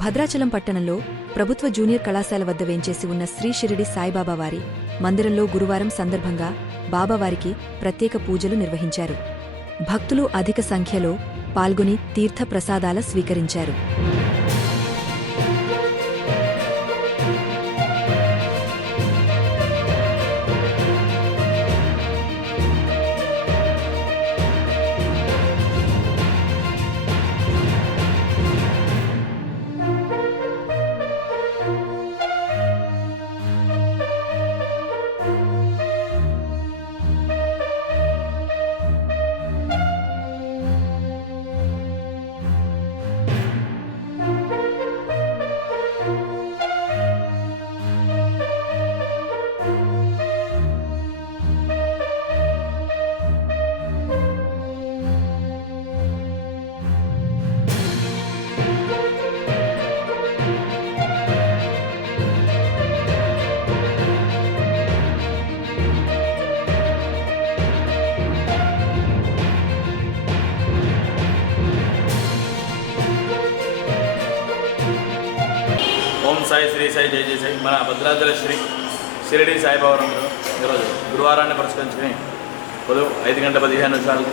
భద్రాచలం పట్టణంలో ప్రభుత్వ జూనియర్ కళాశాల వద్ద వేంచేసి ఉన్న శ్రీ షిరిడి సాయిబాబావారి మందిరంలో గురువారం సందర్భంగా బాబావారికి ప్రత్యేక పూజలు నిర్వహించారు. భక్తులు అధిక సంఖ్యలో పాల్గొని తీర్థ ప్రసాదాల స్వీకరించారు. ఓం సాయి శ్రీ సాయి జై జై సాయి. మన భద్రాచల శ్రీ షిరిడి సాయిబాబారంలో ఈరోజు గురువారాన్ని పురస్కరించుకుని ఉదయం 5:15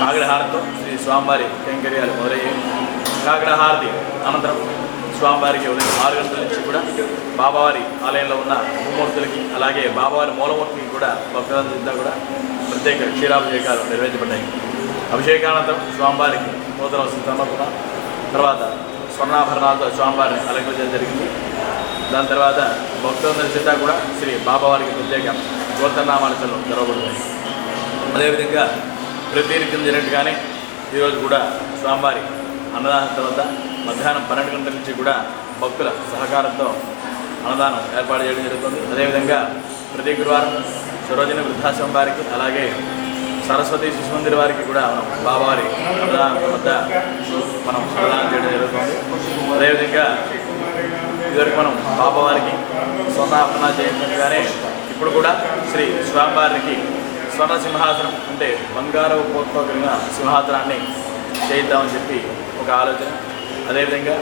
కాగడ హారతితో శ్రీ స్వామివారి కైంకర్యాలు మొదలయ్యాయి. కాగడ హారతి అనంతరం స్వామివారికి ఉదయం 6 గంటల నుంచి కూడా బాబావారి ఆలయంలో ఉన్న ఉపమూర్తులకి అలాగే బాబావారి మూలమూర్తికి కూడా భక్తులంతా కూడా ప్రత్యేక క్షీరాభిషేకాలు నిర్వహించబడ్డాయి. అభిషేకానంతరం స్వామివారికి నూతన వస్త్ర సమర్పణ, తర్వాత స్వర్ణాభరణాలతో స్వామివారిని అలంకరించడం జరిగింది. దాని తర్వాత భక్తులందరి చేత కూడా శ్రీ బాబావారికి ప్రత్యేక గోత్రనామాలు జరగబడుతుంది. అదేవిధంగా ప్రతి నిత్యం జరిగినట్టుగానే ఈరోజు కూడా స్వామివారి అన్నదానం వద్ద మధ్యాహ్నం 12 గంటల నుంచి కూడా భక్తుల సహకారంతో అన్నదానం ఏర్పాటు చేయడం జరుగుతుంది. అదేవిధంగా ప్రతి గురువారం సరోజిని వృద్ధాశ్రమం వారికి అలాగే సరస్వతి శిశు మందిర్ వారికి కూడా మనం బాబావారి అన్నదానం వద్ద మనం అన్నదానం చేయడం జరుగుతుంది. అదేవిధంగా ఇదివరకు మనం బాబావారికి స్వర్ణాభరణ చేయించినట్టుగానే ఇప్పుడు కూడా శ్రీ స్వామివారికి స్వర్ణ సింహాసనం అంటే బంగారపు పోతతో కలిగిన సింహాసనాన్ని చేయిద్దామని చెప్పి ఒక ఆలోచన. అదేవిధంగా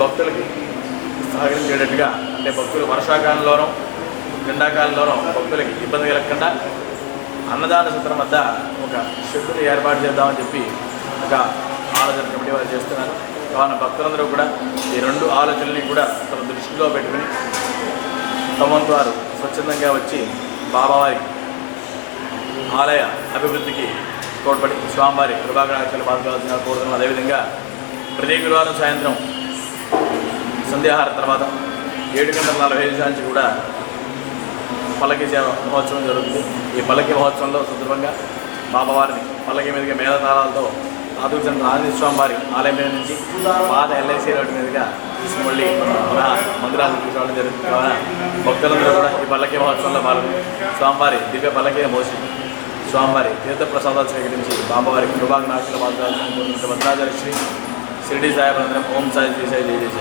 భక్తులకి సహకరించేటట్టుగా అంటే భక్తులు వర్షాకాలంలోనూ ఎండాకాలంలోనూ భక్తులకి ఇబ్బంది కలగకుండా అన్నదాన సత్రం వద్ద ఒక షెడ్యూల్ ఏర్పాటు చేద్దామని చెప్పి ఒక ఆలోచన కమిటీ వారు చేస్తున్నారు. కావున భక్తులందరూ కూడా ఈ 2 ఆలోచనల్ని కూడా తమ దృష్టిలో పెట్టుకుని తమ వంతు వారు స్వచ్ఛందంగా వచ్చి బాబావారి ఆలయ అభివృద్ధికి తోడ్పడి స్వామివారి కృపాకటాక్షాలు పాల్గొనాల్సిన కోరుతున్నాం. అదేవిధంగా ప్రతి గురువారం సాయంత్రం సంధ్యాహార తర్వాత 7:45 నుంచి కూడా పల్లకి సేవ మహోత్సవం జరుగుతుంది. ఈ పల్లకి మహోత్సవంలో సందర్భంగా బాబావారిని పల్లకి మీదుగా మేళతాళాలతో ఆదిచంద్ర ఆంజనేయ స్వామి వారి ఆలయం మీద నుంచి పాత ఎల్ఐసి రోడ్డు మీదుగా మళ్ళీ మన మందిరాలను తీసుకోవడం జరుగుతుంది. కావున భక్తులందరూ కూడా ఈ పల్లకి మహోత్సవంలో పాల్గొని స్వామివారి దివ్య పల్లకి మోసి స్వామివారి తీర్థ ప్రసాదాలు స్వీకరించి బాబావారి కృపాకటాక్షాలు పాల్గొనాల్సిన భద్రాచల శ్రీ షిరిడి సాయిబాబా. ఓం సాయి శ్రీ సాయి జై జై.